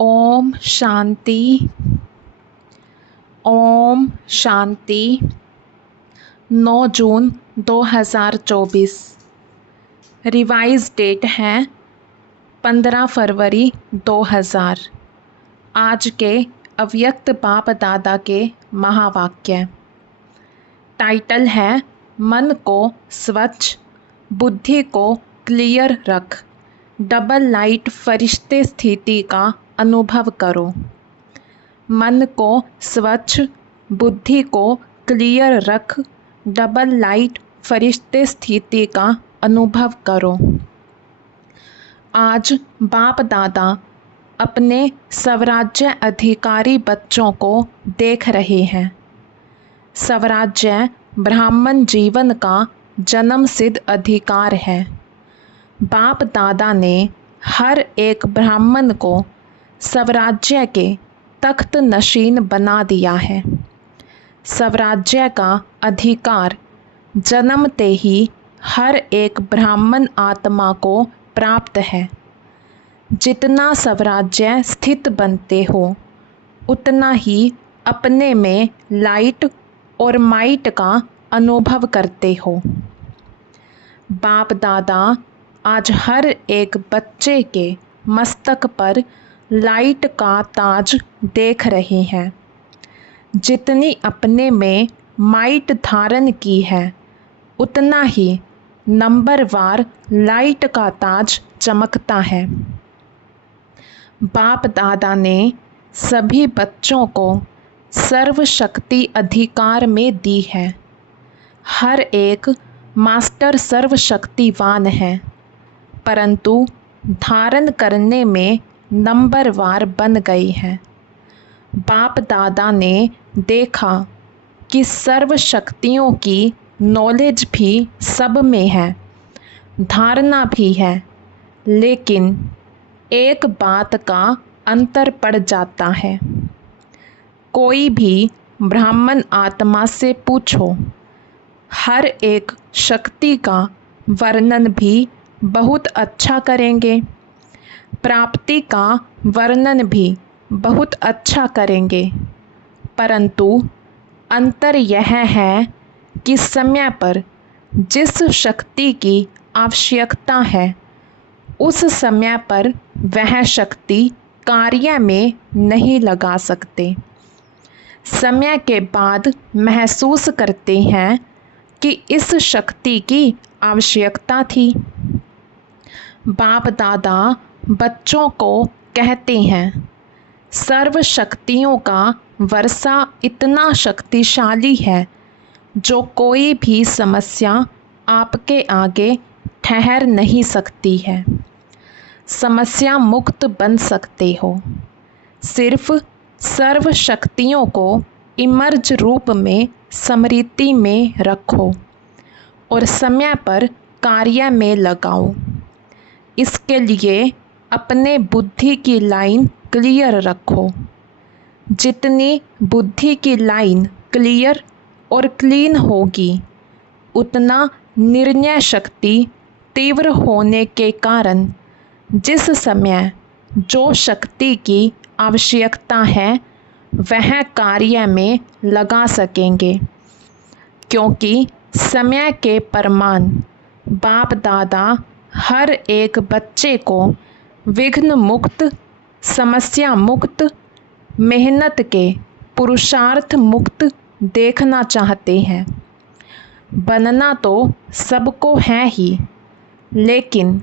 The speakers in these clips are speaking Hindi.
ओम शांति। ओम शांति। 9 जून 2024। रिवाइज डेट है 15 फरवरी 2000। आज के अव्यक्त बाप दादा के महावाक्य। टाइटल है मन को स्वच्छ, बुद्धि को क्लियर रख, डबल लाइट फरिश्ते स्थिति का अनुभव करो। मन को स्वच्छ, बुद्धि को क्लियर रख, डबल लाइट फरिश्ते स्थिति का अनुभव करो। आज बाप दादा अपने स्वराज्य अधिकारी बच्चों को देख रहे हैं। स्वराज्य ब्राह्मण जीवन का जन्म सिद्ध अधिकार है। बाप दादा ने हर एक ब्राह्मण को स्वराज्य के तख्त नशीन बना दिया है। स्वराज्य का अधिकार जन्मते ही हर एक ब्राह्मण आत्मा को प्राप्त है। जितना स्वराज्य स्थित बनते हो, उतना ही अपने में लाइट और माइट का अनुभव करते हो। बाप दादा आज हर एक बच्चे के मस्तक पर लाइट का ताज देख रहे हैं। जितनी अपने में माइट धारण की है, उतना ही नंबरवार लाइट का ताज चमकता है। बाप दादा ने सभी बच्चों को सर्वशक्ति अधिकार में दी है। हर एक मास्टर सर्वशक्तिवान है, परंतु धारण करने में नंबरवार बन गई है। बाप दादा ने देखा कि सर्व शक्तियों की नॉलेज भी सब में है, धारणा भी है, लेकिन एक बात का अंतर पड़ जाता है। कोई भी ब्राह्मण आत्मा से पूछो, हर एक शक्ति का वर्णन भी बहुत अच्छा करेंगे, प्राप्ति का वर्णन भी बहुत अच्छा करेंगे, परंतु अंतर यह है कि समय पर जिस शक्ति की आवश्यकता है, उस समय पर वह शक्ति कार्य में नहीं लगा सकते। समय के बाद महसूस करते हैं कि इस शक्ति की आवश्यकता थी। बाप दादा बच्चों को कहते हैं, सर्व शक्तियों का वर्षा इतना शक्तिशाली है, जो कोई भी समस्या आपके आगे ठहर नहीं सकती है। समस्या मुक्त बन सकते हो। सिर्फ सर्व शक्तियों को इमर्ज रूप में स्मृति में रखो और समय पर कार्य में लगाओ। इसके लिए अपने बुद्धि की लाइन क्लियर रखो। जितनी बुद्धि की लाइन क्लियर और क्लीन होगी, उतना निर्णय शक्ति तीव्र होने के कारण जिस समय जो शक्ति की आवश्यकता है, वह कार्य में लगा सकेंगे। क्योंकि समय के प्रमाण बाप दादा हर एक बच्चे को विघ्न मुक्त, समस्या मुक्त, मेहनत के पुरुषार्थ मुक्त देखना चाहते हैं। बनना तो सबको है ही, लेकिन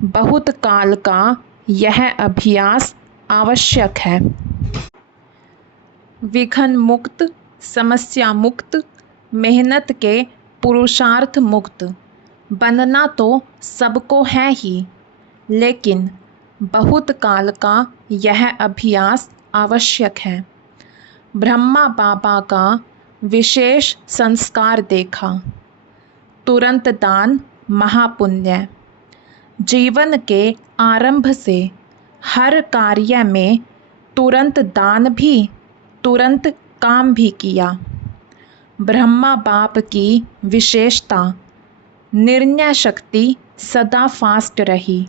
बहुत काल का यह अभ्यास आवश्यक है। विघ्न मुक्त, समस्या मुक्त, मेहनत के पुरुषार्थ मुक्त बनना तो सबको है ही, लेकिन बहुत काल का यह अभ्यास आवश्यक है। ब्रह्मा बाबा का विशेष संस्कार देखा। तुरंत दान महापुण्य। जीवन के आरंभ से हर कार्य में तुरंत दान भी, तुरंत काम भी किया। ब्रह्मा बाप की विशेषता, निर्णय शक्ति सदा फास्ट रही।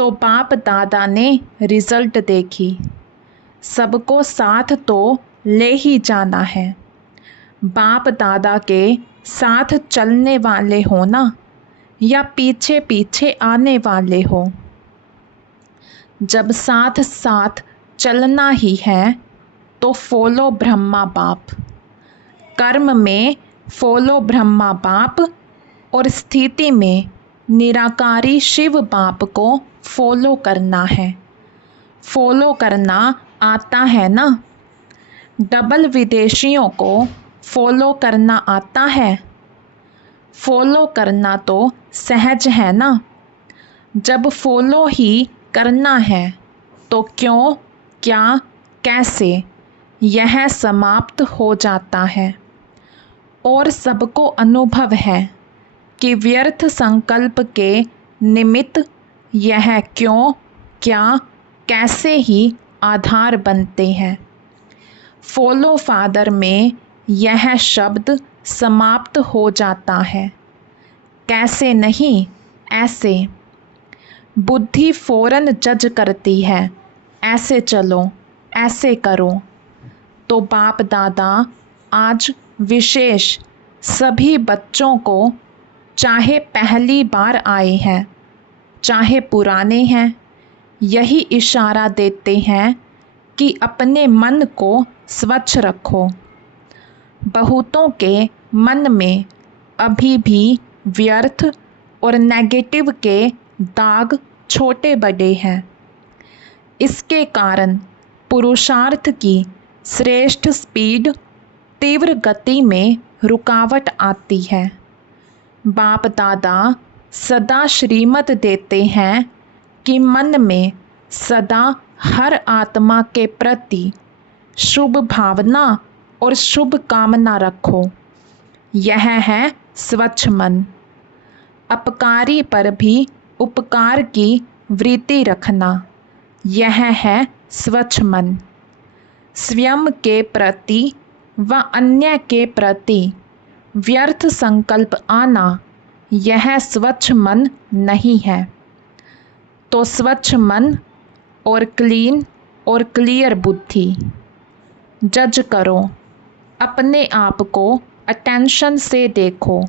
तो बाप दादा ने रिजल्ट देखी। सबको साथ तो ले ही जाना है। बाप दादा के साथ चलने वाले हो ना, या पीछे पीछे आने वाले हो। जब साथ साथ चलना ही है तो फॉलो ब्रह्मा बाप। कर्म में फॉलो ब्रह्मा बाप और स्थिति में निराकारी शिव बाप को फॉलो करना है। फॉलो करना आता है ना? डबल विदेशियों को फॉलो करना आता है? फॉलो करना तो सहज है ना। जब फॉलो ही करना है तो क्यों, क्या, कैसे, यह समाप्त हो जाता है। और सबको अनुभव है कि व्यर्थ संकल्प के निमित्त यह क्यों, क्या, कैसे ही आधार बनते हैं। फॉलो फादर में यह शब्द समाप्त हो जाता है। कैसे नहीं, ऐसे। बुद्धि फौरन जज करती है, ऐसे चलो, ऐसे करो। तो बाप दादा आज विशेष सभी बच्चों को, चाहे पहली बार आए हैं चाहे पुराने हैं, यही इशारा देते हैं कि अपने मन को स्वच्छ रखो। बहुतों के मन में अभी भी व्यर्थ और नेगेटिव के दाग छोटे बड़े हैं। इसके कारण पुरुषार्थ की श्रेष्ठ स्पीड, तीव्र गति में रुकावट आती है। बाप दादा सदा श्रीमत देते हैं कि मन में सदा हर आत्मा के प्रति शुभ भावना और शुभ कामना रखो। यह है स्वच्छ मन। अपकारी पर भी उपकार की वृत्ति रखना, यह है स्वच्छ मन। स्वयं के प्रति व अन्य के प्रति व्यर्थ संकल्प आना, यह स्वच्छ मन नहीं है। तो स्वच्छ मन और क्लीन और क्लियर बुद्धि। जज करो, अपने आप को अटेंशन से देखो।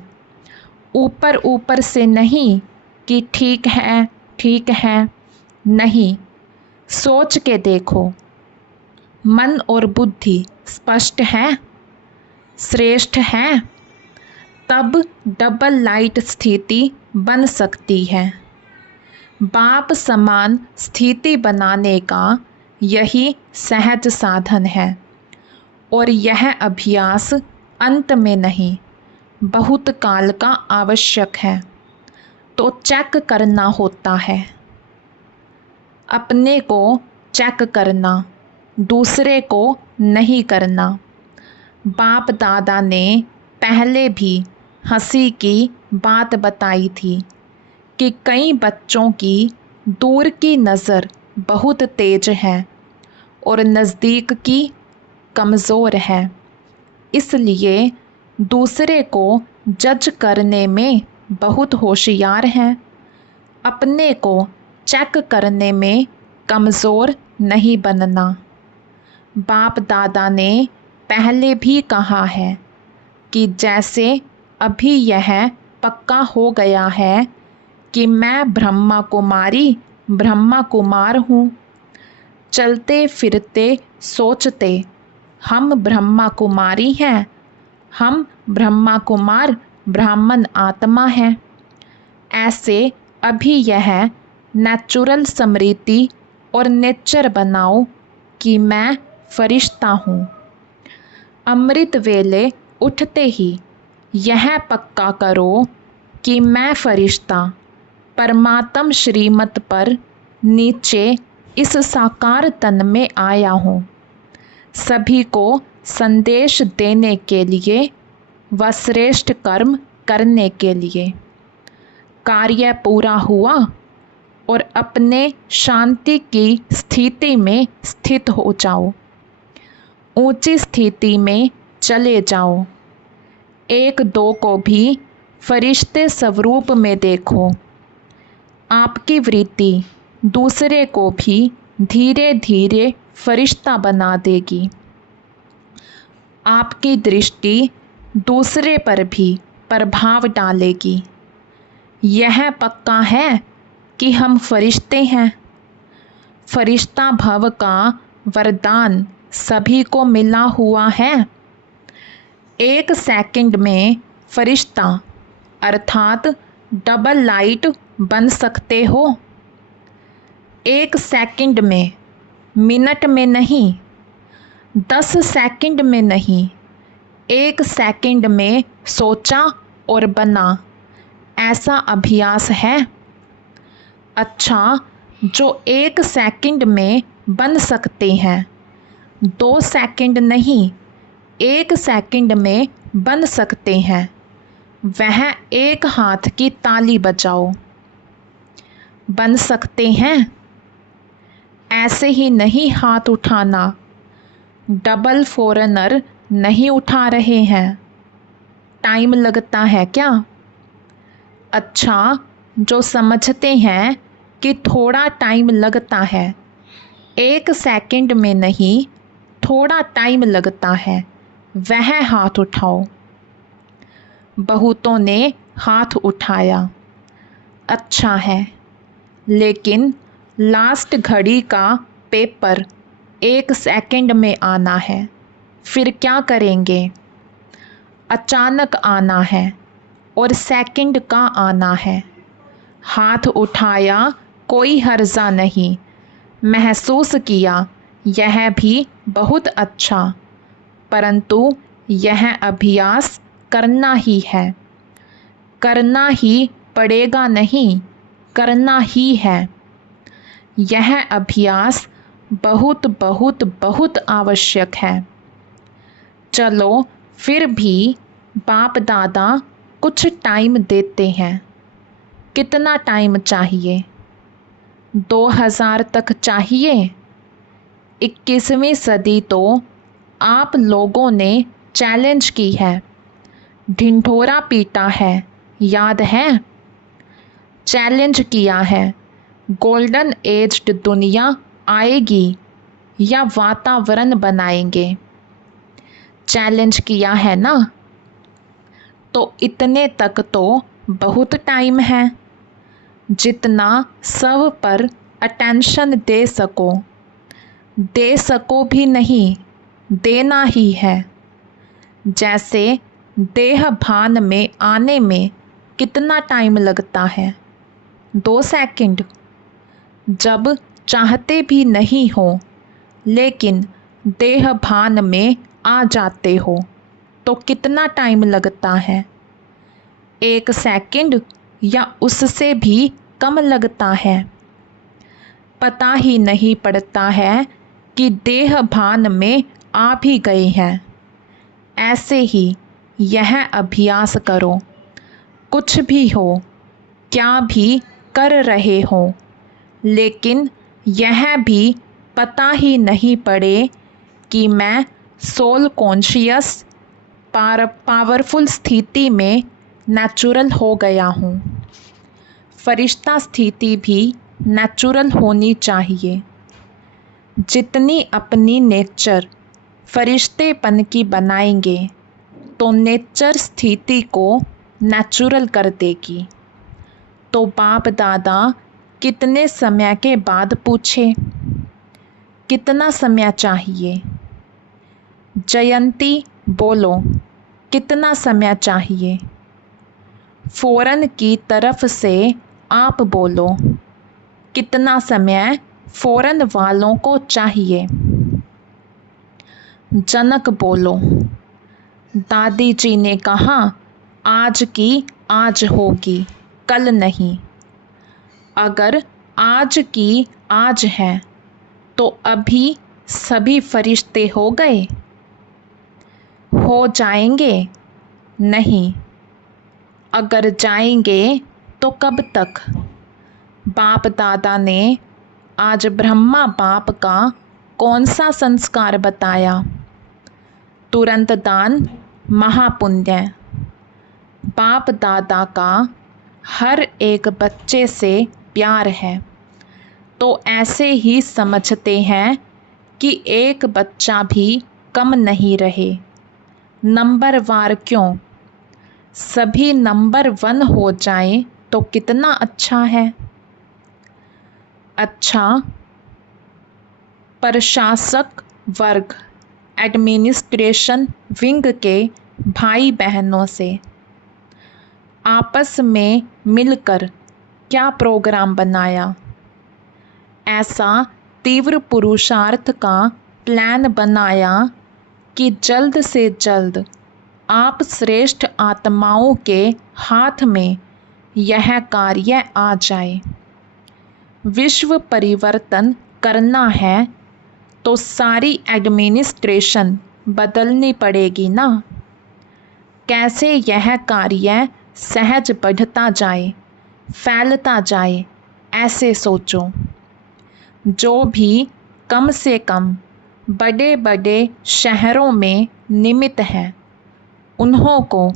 ऊपर ऊपर से नहीं कि ठीक है, नहीं, सोच के देखो। मन और बुद्धि स्पष्ट है, श्रेष्ठ है, तब डबल लाइट स्थिति बन सकती है। बाप समान स्थिति बनाने का यही सहज साधन है। और यह अभ्यास अंत में नहीं, बहुत काल का आवश्यक है। तो चेक करना होता है, अपने को चेक करना, दूसरे को नहीं करना। बाप दादा ने पहले भी हंसी की बात बताई थी कि कई बच्चों की दूर की नज़र बहुत तेज है और नज़दीक की कमज़ोर है। इसलिए दूसरे को जज करने में बहुत होशियार हैं। अपने को चेक करने में कमज़ोर नहीं बनना। बाप दादा ने पहले भी कहा है कि जैसे अभी यह पक्का हो गया है कि मैं ब्रह्मा कुमारी, ब्रह्मा कुमार हूँ, चलते फिरते सोचते हम ब्रह्मा कुमारी हैं, हम ब्रह्मा कुमार ब्राह्मण आत्मा हैं। ऐसे अभी यह नेचुरल स्मृति और नेचर बनाओ कि मैं फरिश्ता हूँ। अमृत वेले उठते ही यह पक्का करो कि मैं फरिश्ता परमात्म श्रीमत पर नीचे इस साकार तन में आया हूँ, सभी को संदेश देने के लिए व श्रेष्ठ कर्म करने के लिए। कार्य पूरा हुआ और अपने शांति की स्थिति में स्थित हो जाओ। ऊंची स्थिति में चले जाओ। एक दो को भी फरिश्ते स्वरूप में देखो। आपकी वृत्ति दूसरे को भी धीरे धीरे फरिश्ता बना देगी। आपकी दृष्टि दूसरे पर भी प्रभाव डालेगी। यह पक्का है कि हम फरिश्ते हैं। फरिश्ता भव का वरदान सभी को मिला हुआ है। 1 सेकंड में फरिश्ता अर्थात डबल लाइट बन सकते हो। 1 सेकंड में, मिनट में नहीं, 10 सेकंड में नहीं, 1 सेकंड में सोचा और बना, ऐसा अभ्यास है। अच्छा, जो 1 सेकंड में बन सकते हैं, 2 सेकंड नहीं, 1 सेकंड में बन सकते हैं, वह एक हाथ की ताली बजाओ। बन सकते हैं? ऐसे ही नहीं हाथ उठाना। डबल फॉरेनर नहीं उठा रहे हैं। टाइम लगता है क्या? अच्छा, जो समझते हैं कि थोड़ा टाइम लगता है, 1 सेकंड में नहीं, थोड़ा टाइम लगता है, वह हाथ उठाओ। बहुतों ने हाथ उठाया। अच्छा है, लेकिन लास्ट घड़ी का पेपर 1 सेकंड में आना है, फिर क्या करेंगे? अचानक आना है और सेकंड का आना है। हाथ उठाया, कोई हर्जा नहीं। महसूस किया, यह भी बहुत अच्छा, परंतु यह अभ्यास करना ही है। करना ही पड़ेगा नहीं, करना ही है। यह अभ्यास बहुत बहुत बहुत आवश्यक है। चलो फिर भी बाप दादा कुछ टाइम देते हैं। कितना टाइम चाहिए? 2000 तक चाहिए? 21वीं सदी तो आप लोगों ने चैलेंज की है, ढिंढोरा पीटा है, याद है? चैलेंज किया है, गोल्डन एज्ड दुनिया आएगी या वातावरण बनाएंगे। चैलेंज किया है ना? तो इतने तक तो बहुत टाइम है। जितना सब पर अटेंशन दे सको भी नहीं, देना ही है। जैसे देह भान में आने में कितना टाइम लगता है? 2 सेकंड। जब चाहते भी नहीं हो लेकिन देह भान में आ जाते हो तो कितना टाइम लगता है? 1 सेकंड या उससे भी कम लगता है। पता ही नहीं पड़ता है कि देह भान में आ भी गए हैं। ऐसे ही यह अभ्यास करो। कुछ भी हो, क्या भी कर रहे हो, लेकिन यह भी पता ही नहीं पड़े कि मैं सोल कॉन्शियस पावरफुल स्थिति में नेचुरल हो गया हूँ। फरिश्ता स्थिति भी नेचुरल होनी चाहिए। जितनी अपनी नेचर फरिश्तेपन की बनाएंगे तो नेचर स्थिति को नेचुरल कर देगी। तो बाप दादा कितने समय के बाद पूछे, कितना समय चाहिए? जयंती बोलो, कितना समय चाहिए? फ़ौरन की तरफ से आप बोलो, कितना समय फ़ौरन वालों को चाहिए? जनक बोलो, दादी जी ने कहा आज की आज होगी, कल नहीं। अगर आज की आज है तो अभी सभी फरिश्ते हो गए? हो जाएंगे? नहीं। अगर जाएंगे तो कब तक? बाप दादा ने आज ब्रह्मा बाप का कौन सा संस्कार बताया? तुरंत दान महापुण्य। बाप दादा का हर एक बच्चे से प्यार है, तो ऐसे ही समझते हैं कि एक बच्चा भी कम नहीं रहे। नंबरवार क्यों? सभी नंबर 1 हो जाएं तो कितना अच्छा है। अच्छा, प्रशासक वर्ग एडमिनिस्ट्रेशन विंग के भाई बहनों से आपस में मिलकर क्या प्रोग्राम बनाया? ऐसा तीव्र पुरुषार्थ का प्लान बनाया कि जल्द से जल्द आप श्रेष्ठ आत्माओं के हाथ में यह कार्य आ जाए। विश्व परिवर्तन करना है तो सारी एडमिनिस्ट्रेशन बदलनी पड़ेगी ना। कैसे यह कार्य सहज बढ़ता जाए, फैलता जाए, ऐसे सोचो। जो भी कम से कम बड़े बड़े शहरों में निमित्त हैं, उन्हों को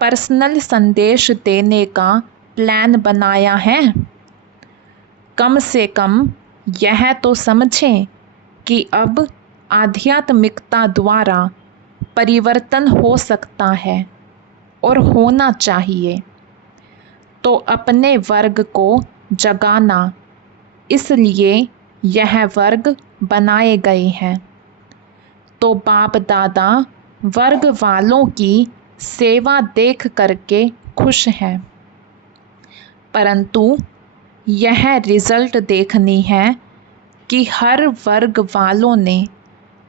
पर्सनल संदेश देने का प्लान बनाया है। कम से कम यह तो समझें कि अब आध्यात्मिकता द्वारा परिवर्तन हो सकता है और होना चाहिए। तो अपने वर्ग को जगाना, इसलिए यह वर्ग बनाए गए हैं। तो बाप दादा वर्ग वालों की सेवा देख करके खुश हैं, परंतु यह रिजल्ट देखनी है कि हर वर्ग वालों ने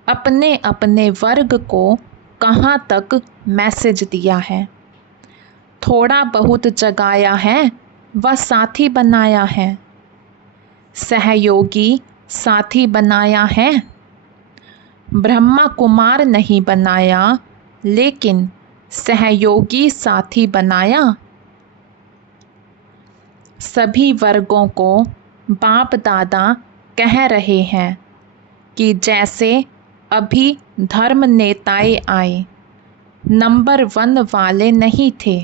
अपने अपने वर्ग को कहाँ तक मैसेज दिया है। थोड़ा बहुत जगाया है व साथी बनाया है, सहयोगी साथी बनाया है। ब्रह्मा कुमार नहीं बनाया, लेकिन सहयोगी साथी बनाया। सभी वर्गों को बाप दादा कह रहे हैं कि जैसे अभी धर्म नेताएं आए, नंबर 1 वाले नहीं थे,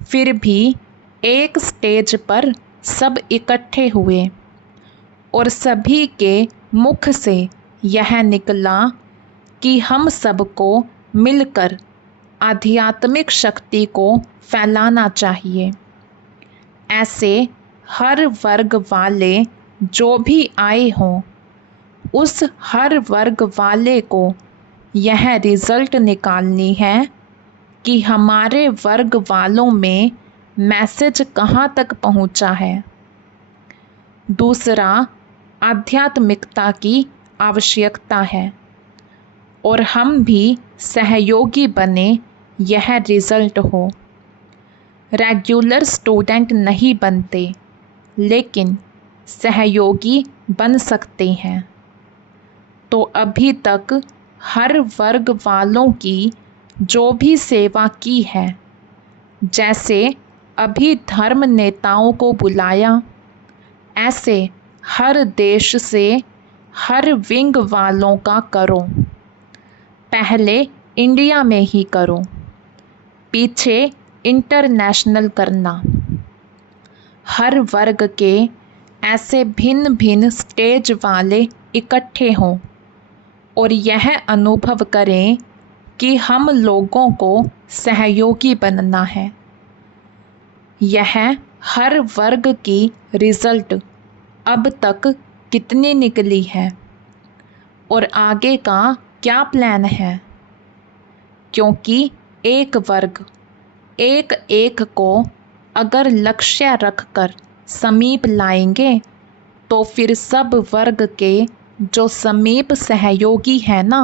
फिर भी एक स्टेज पर सब इकट्ठे हुए और सभी के मुख से यह निकला कि हम सबको मिलकर आध्यात्मिक शक्ति को फैलाना चाहिए। ऐसे हर वर्ग वाले जो भी आए हों, उस हर वर्ग वाले को यह रिजल्ट निकालनी है कि हमारे वर्ग वालों में मैसेज कहाँ तक पहुँचा है। दूसरा, आध्यात्मिकता की आवश्यकता है और हम भी सहयोगी बने, यह रिजल्ट हो। रेगुलर स्टूडेंट नहीं बनते, लेकिन सहयोगी बन सकते हैं। तो अभी तक हर वर्ग वालों की जो भी सेवा की है, जैसे अभी धर्म नेताओं को बुलाया, ऐसे हर देश से हर विंग वालों का करो। पहले इंडिया में ही करो, पीछे इंटरनेशनल करना। हर वर्ग के ऐसे भिन्न भिन्न स्टेज वाले इकट्ठे हों और यह अनुभव करें कि हम लोगों को सहयोगी बनना है। यह हर वर्ग की रिजल्ट अब तक कितनी निकली है और आगे का क्या प्लान है, क्योंकि एक वर्ग एक एक को अगर लक्ष्य रखकर समीप लाएंगे तो फिर सब वर्ग के जो समीप सहयोगी हैं ना,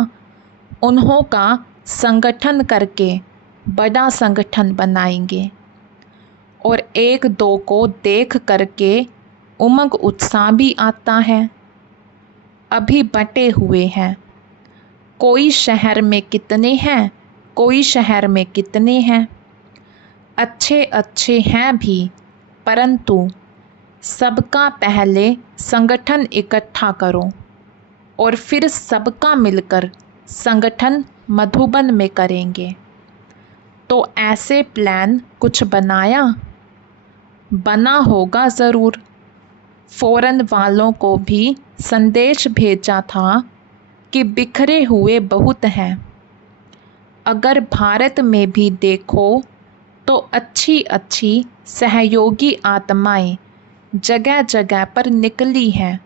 उन्हों का संगठन करके बड़ा संगठन बनाएंगे और एक दो को देख करके उमंग उत्साह भी आता है। अभी बटे हुए हैं, कोई शहर में कितने हैं, कोई शहर में कितने हैं। अच्छे अच्छे हैं भी, परंतु सबका पहले संगठन इकट्ठा करो और फिर सबका मिलकर संगठन मधुबन में करेंगे। तो ऐसे प्लान कुछ बनाया, बना होगा ज़रूर, फ़ौरन वालों को भी संदेश भेजा था कि बिखरे हुए बहुत हैं। अगर भारत में भी देखो तो अच्छी अच्छी सहयोगी आत्माएं जगह जगह पर निकली हैं,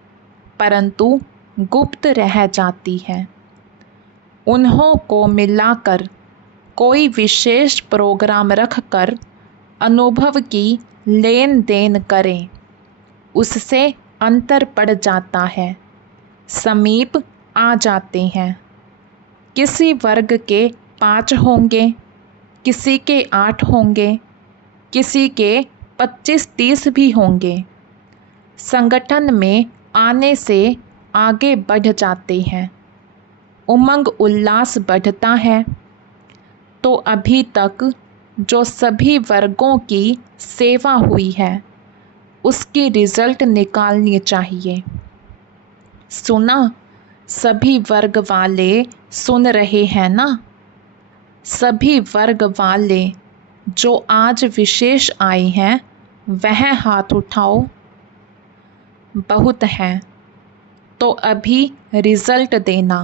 परंतु गुप्त रह जाती हैं। उन्हों को मिलाकर कोई विशेष प्रोग्राम रखकर अनुभव की लेन देन करें, उससे अंतर पड़ जाता है, समीप आ जाते हैं। किसी वर्ग के 5 होंगे, किसी के 8 होंगे, किसी के 25-30 भी होंगे। संगठन में आने से आगे बढ़ जाते हैं, उमंग उल्लास बढ़ता है। तो अभी तक जो सभी वर्गों की सेवा हुई है उसकी रिजल्ट निकालनी चाहिए। सुना? सभी वर्ग वाले सुन रहे हैं ना? सभी वर्ग वाले जो आज विशेष आए हैं वह हाथ उठाओ। बहुत हैं तो अभी रिजल्ट देना।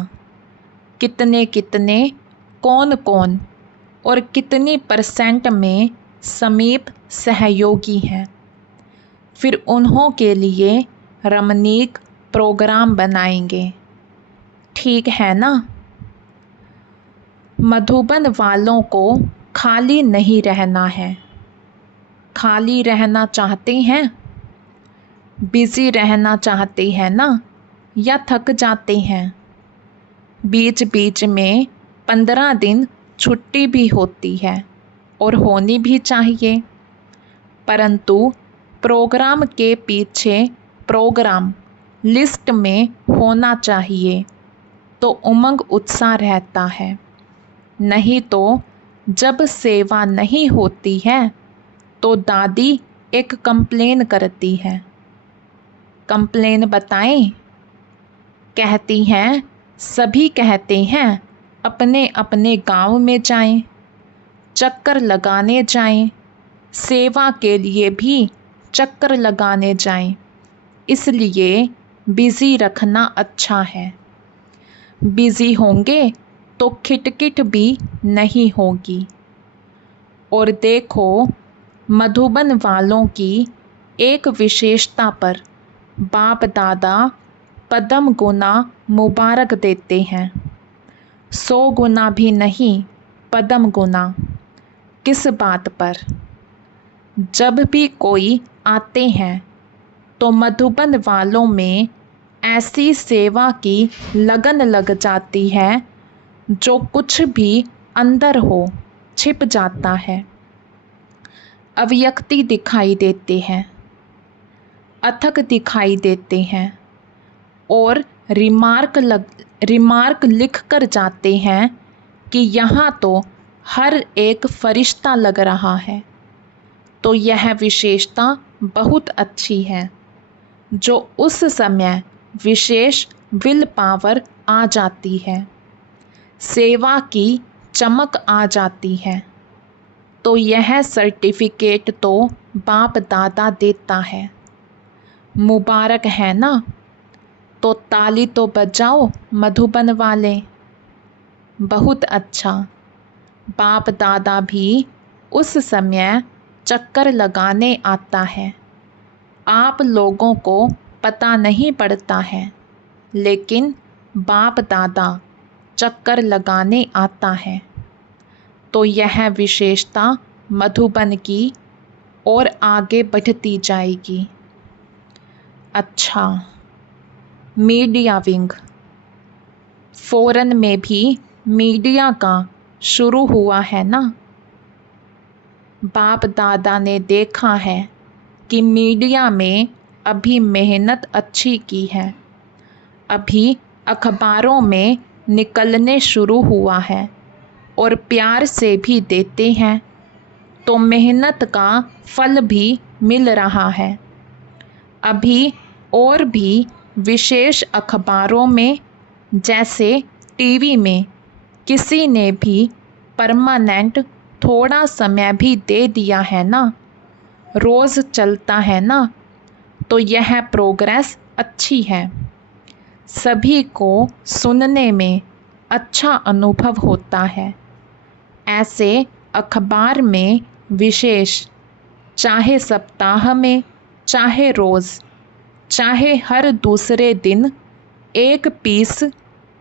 कितने कितने, कौन कौन और कितनी % में समीप सहयोगी हैं। फिर उन्हों के लिए रमणीक प्रोग्राम बनाएंगे। ठीक है ना? मधुबन वालों को खाली नहीं रहना है। खाली रहना चाहते हैं? बिजी रहना चाहते हैं ना? या थक जाते हैं? बीच बीच में 15 दिन छुट्टी भी होती है और होनी भी चाहिए, परंतु प्रोग्राम के पीछे प्रोग्राम लिस्ट में होना चाहिए तो उमंग उत्साह रहता है। नहीं तो जब सेवा नहीं होती है तो दादी एक कंप्लेन करती है। कंप्लेन बताएं? कहती हैं सभी कहते हैं अपने अपने गांव में जाएं, चक्कर लगाने जाएं, सेवा के लिए भी चक्कर लगाने जाएं, इसलिए बिज़ी रखना अच्छा है। बिज़ी होंगे तो खिटखिट भी नहीं होगी। और देखो, मधुबन वालों की एक विशेषता पर बाप दादा पदम गुना मुबारक देते हैं। 100 गुना भी नहीं, पदम गुना। किस बात पर? जब भी कोई आते हैं तो मधुबन वालों में ऐसी सेवा की लगन लग जाती है जो कुछ भी अंदर हो छिप जाता है। अव्यक्ति दिखाई देते हैं, अथक दिखाई देते हैं और रिमार्क लिख कर जाते हैं कि यहाँ तो हर एक फरिश्ता लग रहा है। तो यह विशेषता बहुत अच्छी है जो उस समय विशेष विल पावर आ जाती है, सेवा की चमक आ जाती है। तो यह सर्टिफिकेट तो बाप दादा देता है। मुबारक है ना? तो ताली तो बजाओ मधुबन वाले। बहुत अच्छा। बाप दादा भी उस समय चक्कर लगाने आता है। आप लोगों को पता नहीं पड़ता है, लेकिन बाप दादा चक्कर लगाने आता है। तो यह विशेषता मधुबन की और आगे बढ़ती जाएगी। अच्छा, मीडिया विंग। फ़ौरन में भी मीडिया का शुरू हुआ है ना? बाप दादा ने देखा है कि मीडिया में अभी मेहनत अच्छी की है। अभी अखबारों में निकलने शुरू हुआ है और प्यार से भी देते हैं, तो मेहनत का फल भी मिल रहा है। अभी और भी विशेष अखबारों में, जैसे टीवी में किसी ने भी परमानेंट थोड़ा समय भी दे दिया है ना, रोज़ चलता है ना, तो यह प्रोग्रेस अच्छी है। सभी को सुनने में अच्छा अनुभव होता है। ऐसे अखबार में विशेष, चाहे सप्ताह में, चाहे रोज़, चाहे हर दूसरे दिन एक पीस,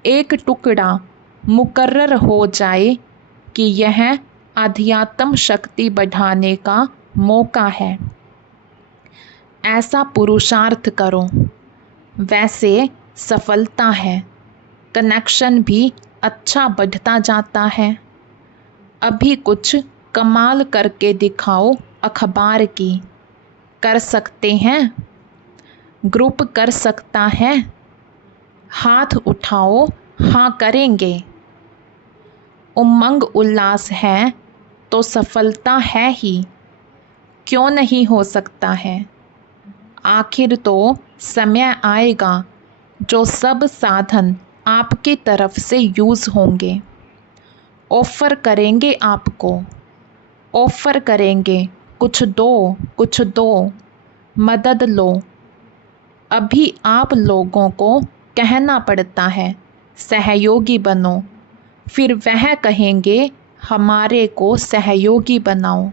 एक टुकड़ा मुकर्रर हो जाए कि यह अध्यात्म शक्ति बढ़ाने का मौका है। ऐसा पुरुषार्थ करो, वैसे सफलता है, कनेक्शन भी अच्छा बढ़ता जाता है। अभी कुछ कमाल करके दिखाओ अखबार की। कर सकते हैं? ग्रुप कर सकता है? हाथ उठाओ, हाँ करेंगे। उमंग उल्लास है तो सफलता है ही, क्यों नहीं हो सकता है। आखिर तो समय आएगा जो सब साधन आपकी तरफ से यूज़ होंगे। ऑफ़र करेंगे आपको, ऑफ़र करेंगे, कुछ दो, कुछ दो, मदद लो। अभी आप लोगों को कहना पड़ता है सहयोगी बनो, फिर वह कहेंगे हमारे को सहयोगी बनाओ।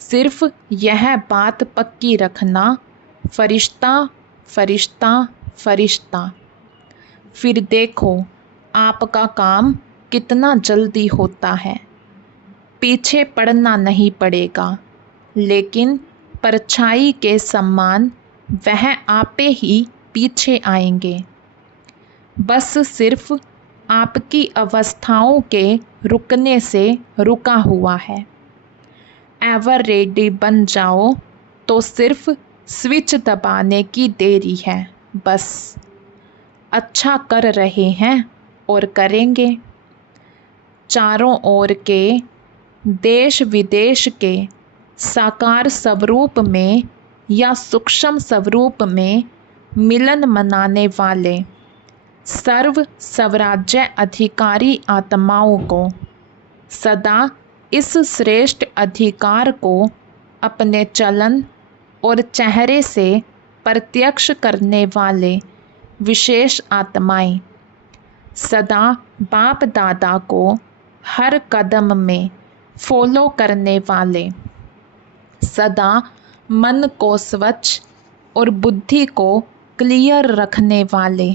सिर्फ यह बात पक्की रखना, फरिश्ता, फरिश्ता, फरिश्ता। फिर देखो आपका काम कितना जल्दी होता है। पीछे पड़ना नहीं पड़ेगा, लेकिन परछाई के समान वह आपे ही पीछे आएंगे। बस सिर्फ आपकी अवस्थाओं के रुकने से रुका हुआ है। एवर रेडी बन जाओ तो सिर्फ स्विच दबाने की देरी है बस। अच्छा कर रहे हैं और करेंगे। चारों ओर के, देश विदेश के साकार स्वरूप में या सूक्ष्म स्वरूप में मिलन मनाने वाले सर्व स्वराज्य अधिकारी आत्माओं को सदा इस श्रेष्ठ अधिकार को अपने चलन और चेहरे से प्रत्यक्ष करने वाले विशेष आत्माएं, सदा बाप दादा को हर कदम में फॉलो करने वाले, सदा मन को स्वच्छ और बुद्धि को क्लियर रखने वाले,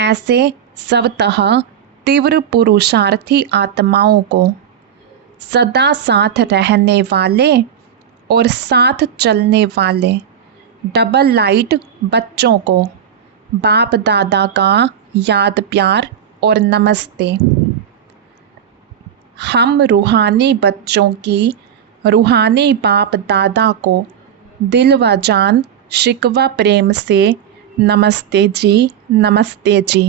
ऐसे स्वतः तीव्र पुरुषार्थी आत्माओं को सदा साथ रहने वाले और साथ चलने वाले डबल लाइट बच्चों को बाप दादा का याद प्यार और नमस्ते। हम रूहानी बच्चों की रूहानी बाप दादा को दिल व जान शिकवा प्रेम से नमस्ते जी, नमस्ते जी।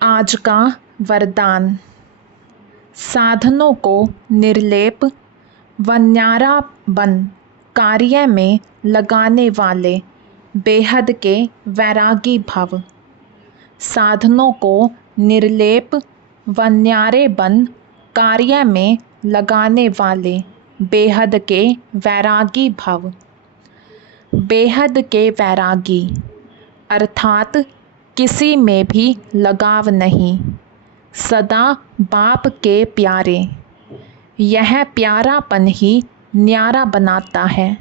आज का वरदान। साधनों को निर्लेप व न्यारा बन कार्य में लगाने वाले बेहद के वैरागी भव। साधनों को निर्लेप व न्यारे बन कार्य में लगाने वाले बेहद के वैरागी भव। बेहद के वैरागी अर्थात किसी में भी लगाव नहीं, सदा बाप के प्यारे। यह प्यारापन ही न्यारा बनाता है।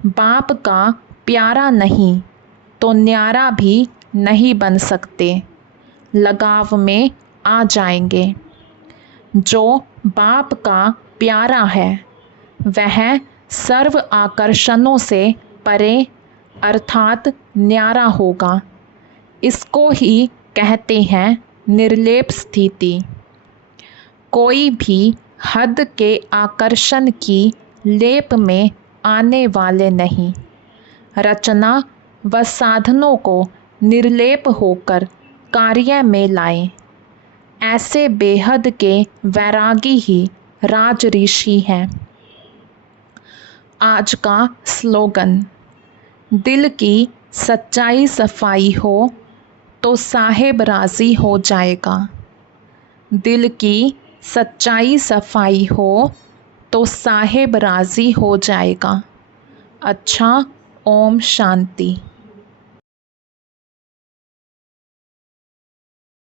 बाप का प्यारा नहीं तो न्यारा भी नहीं बन सकते, लगाव में आ जाएंगे। जो बाप का प्यारा है वह सर्व आकर्षणों से परे अर्थात न्यारा होगा। इसको ही कहते हैं निर्लेप स्थिति। कोई भी हद के आकर्षण की लेप में आने वाले नहीं। रचना व साधनों को निर्लेप होकर कार्य में लाएं। ऐसे बेहद के वैरागी ही राज ऋषि हैं। आज का स्लोगन। दिल की सच्चाई सफाई हो तो साहेब राज़ी हो जाएगा। दिल की सच्चाई सफाई हो तो साहेब राज़ी हो जाएगा। अच्छा। ओम शांति।